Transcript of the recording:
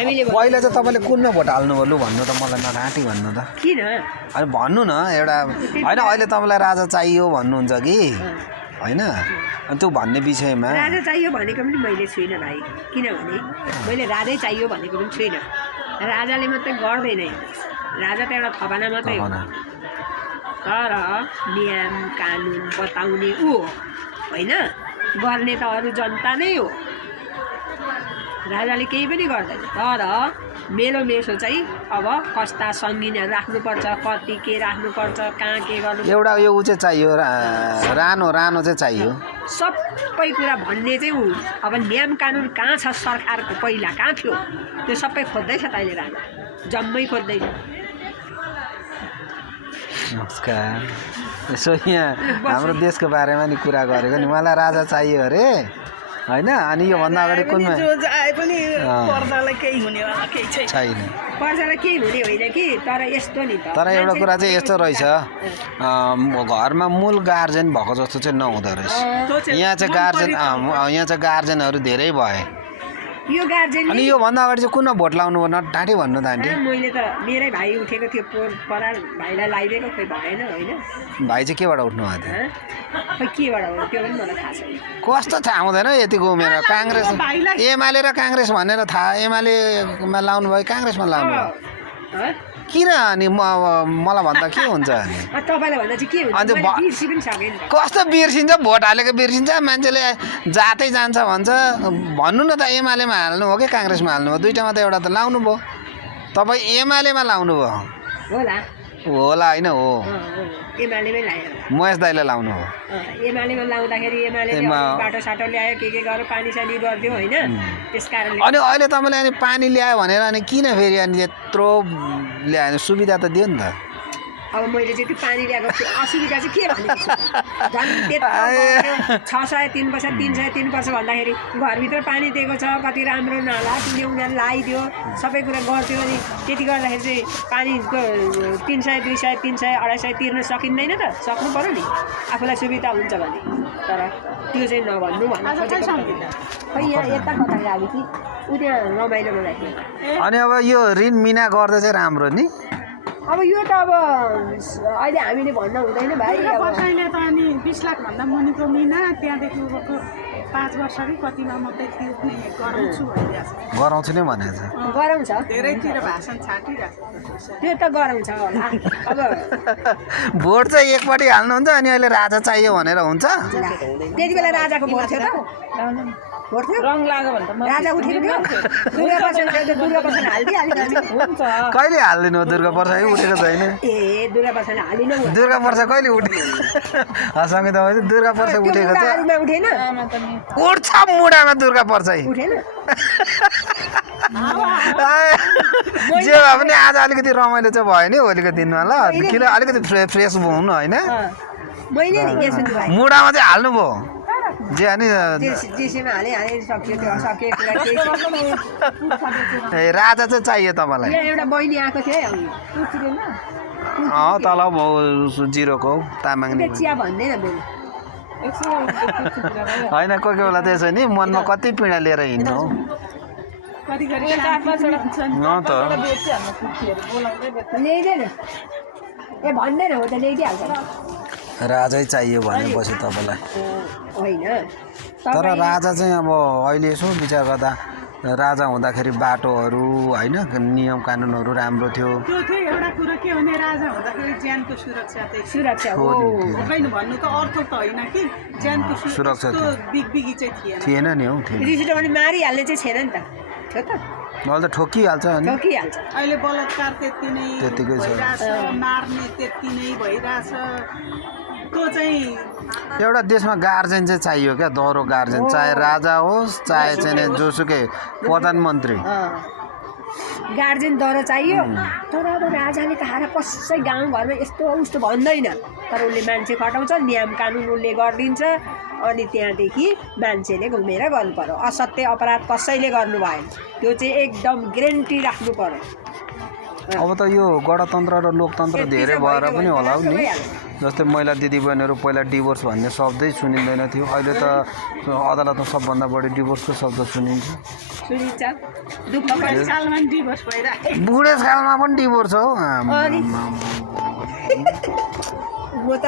हामीले पहिला चाहिँ तपाईँले कुनमा भोट हाल्नुभयो लु भन्नु त मलाई नराटी भन्नु त किन अनि भन्नु न एउटा होइन अहिले तपाईँलाई राजा चाहियो भन्नुहुन्छ कि होइन अनि त्यो भन्ने विषयमा राजा चाहियो भनेको पनि मैले छुइनँ भाइ किनभने मैले राजै चाहियो भनेको पनि छुइनँ राजाले मात्रै गर्दैन राजा त एउटा थपना मात्रै हो तर नियम कानुन बताउने ऊ हो होइन गर्ने त अरू जनता नै हो राजाले केही पनि गर्दैन तर मेरो मेसो चाहिँ अब कस्ता सङ्गीनहरू राख्नुपर्छ कति के राख्नुपर्छ कहाँ के गर्नु एउटा यो ऊ चाहिँ चाहियो रानो चाहिँ चाहियो सबै कुरा भन्ने चाहिँ ऊ अब नियम कानुन कहाँ छ सरकारको पहिला कहाँ थियो त्यो सबै खोज्दैछ त अहिले राजा जम्मै खोज्दैछ नमस्कार यसो यहाँ हाम्रो देशको बारेमा नि कुरा गरेको नि मलाई राजा चाहियो अरे होइन अनि योभन्दा अगाडि कुनमा छैन पर्सालाई केही हुने होइन कि तर यस्तो नि त तर एउटा कुरा चाहिँ यस्तो रहेछ घरमा मूल गार्जेन भएको जस्तो चाहिँ नहुँदो रहेछ यहाँ चाहिँ गार्जेनहरू धेरै भए यो गार्जेन अनि योभन्दा अगाडि चाहिँ कुनमा भोट लाउनु डाँटी भन्नु त आन्टी मैले त मेरै भाइ उठेको थियो पराल भाइलाई लगाइदिएको खोइ भएन होइन भाइ चाहिँ केबाट उठ्नु भएको थियो खोइ केबाट हो त्यो पनि मलाई थाहा छैन कस्तो थाहा हुँदैन यतिको उमेर काङ्ग्रेस एमाले र काङ्ग्रेस भनेर थाहा एमालेमा लाउनु भयो काङ्ग्रेसमा लाउनु भयो किन अनि मलाई भन्दा के हुन्छ अनि तपाईँलाई भन्दा चाहिँ के हुन्छ मैले बिर्सि पनि सकेँ नि त कस्तो बिर्सिन्छ भोट हालेको बिर्सिन्छ मान्छेले जातै जान्छ भन्छ भन्नु न त एमालेमा हाल्नु हो कि काङ्ग्रेसमा हाल्नु हो दुइटामा त एउटा त लाउनु भयो तपाईँ एमालेमा लाउनु भयो होला होइन हो एमालेमै लाग्यो महेश दाइले लाउनु हो एमालेमा लाउँदाखेरि एमाले बाटो साटो ल्यायो के गर्यो पानी सानी गरिदियो होइन त्यस कारणले अनि अहिले तपाईँले अनि पानी ल्यायो भनेर अनि किन फेरि अनि यत्रो ल्यायो सुविधा त दियो नि त अब मैले चाहिँ त्यो पानी ल्याएको असुविधा चाहिँ के भनेको झन् त्यत्रो 603 वर्ष 303 वर्ष भन्दाखेरि घरभित्र पानी दिएको छ कति राम्रो नाला तिमीले उनीहरू लगाइदियो सबै कुरा गर्थ्यो अनि त्यति गर्दाखेरि चाहिँ पानीको 300 200 300 250 तिर्न सकिँदैन त सक्नु पऱ्यो नि आफूलाई सुविधा हुन्छ भने तर त्यो चाहिँ नभन्नु भन्नु खोजेको खै यहाँ यता कता लाग्यो कि उ त्यहाँ रमाइलो मलाई अनि अब यो ऋण मिना गर्दा चाहिँ राम्रो नि अब यो त अब अहिले हामीले भन्न हुँदैन भाइ अब कसैले त अनि 20 लाख भन्दा मुनिको मिना त्यहाँदेखि 5 वर्ष कि कतिमा मात्रै गराउँछु भनिरहेको छ गराउँछु नै भनेको छ गराउँछ धेरैतिर भाषण छाटिरहेको छ त्यो त गराउँछ होला अब भोट चाहिँ एकपट्टि हाल्नुहुन्छ अनि अहिले राजा चाहियो भनेर हुन्छ त्यति बेला राजाको भोट थियो त भोट थियो रङ लाग्यो भने त राजा उठेको थियो दुर्गा प्रसाद हालिदिइहाल्यो हुन्छ कहिले हालिदिनु हो दुर्गा प्रसाद उठेको छैन ए दुर्गा प्रसाद हालिनु दुर्गा प्रसाद कहिले उठ्यो सँगै तपाईँ दुर्गा प्रसाद उठेको छ उठेन उठ्छ मुढामा दुर्गा प्रसाद उठेन जे भए पनि आज अलिकति रमाइलो चाहिँ भयो नि भोलिको दिनमा ल किन अलिकति फ्रेस हुनु होइन मैले नि के सुन्नु भाइ मुढामा चाहिँ हाल्नुभयो जे अनि जेसीमा हाले सक्यो त्यो सक्यो कुरा केही ए राजा चाहिँ चाहियो तपाईँलाई यहाँ एउटा बहिनी आएको थियो है तल जिरोको तामाङ चिया भन्दैन बोल्नु होइन कोही कोही बेला त्यसो नि मनमा कति पीडा लिएर हिँड्नु हो त ल्याइँदैन ए भन्दैन हो त ल्याइदिइहाल्छ राजै चाहियो भनेपछि तपाईँलाई होइन तर राजा चाहिँ अब अहिले यसो विचार गर्दा राजा हुँदाखेरि बाटोहरू होइन नियम कानुनहरू राम्रो थियो त्यो थियो एउटा कुरा के भने राजा हुँदाखेरि ज्यानको सुरक्षा सुरक्षा हो होइन भन्नु त अर्थ त होइन कि ज्यानको सुरक्षा बिगबिगी चाहिँ थिएन नि हौ रिसिटो पनि मारिहाल्ने चाहिँ छैन नि त थियो त अहिले त ठोकिहाल्छ अनि ठोकिहाल्छ अहिले बलात्कार त्यतिकै छ मार्ने त्यति नै भइरहेछ त्यो चाहिँ एउटा देशमा गार्जेन चाहिँ चाहियो क्या दोहोरो गार्जेन चाहे राजा होस् चाहे चाहिँ जोसुकै प्रधानमन्त्री गार्जेन दह्रो चाहियो तर अब राजाले त हारा कसै गाउँघरमा यस्तो उस्तो भन्दैन तर उसले मान्छे खटाउँछ नियम कानुन उसले गरिदिन्छ अनि त्यहाँदेखि मान्छेले घुमेर गर्नु पर्यो असत्य अपराध कसैले गर्नु भएन त्यो चाहिँ एकदम ग्यारेन्टी राख्नु पर्यो अब त यो गणतन्त्र र लोकतन्त्र धेरै भएर पनि होला हौ नि। जस्तै महिला दिदीबहिनीहरू पहिला डिभोर्स भन्ने शब्दै सुनिँदैन थियो, अहिले त अदालतमा सबभन्दा बढी डिभोर्सको शब्द सुनिन्छ। सुनिन्छ दुःख सालमा नि डिभोर्स भइरहेको बुढेसकालमा पनि डिभोर्स हो। म त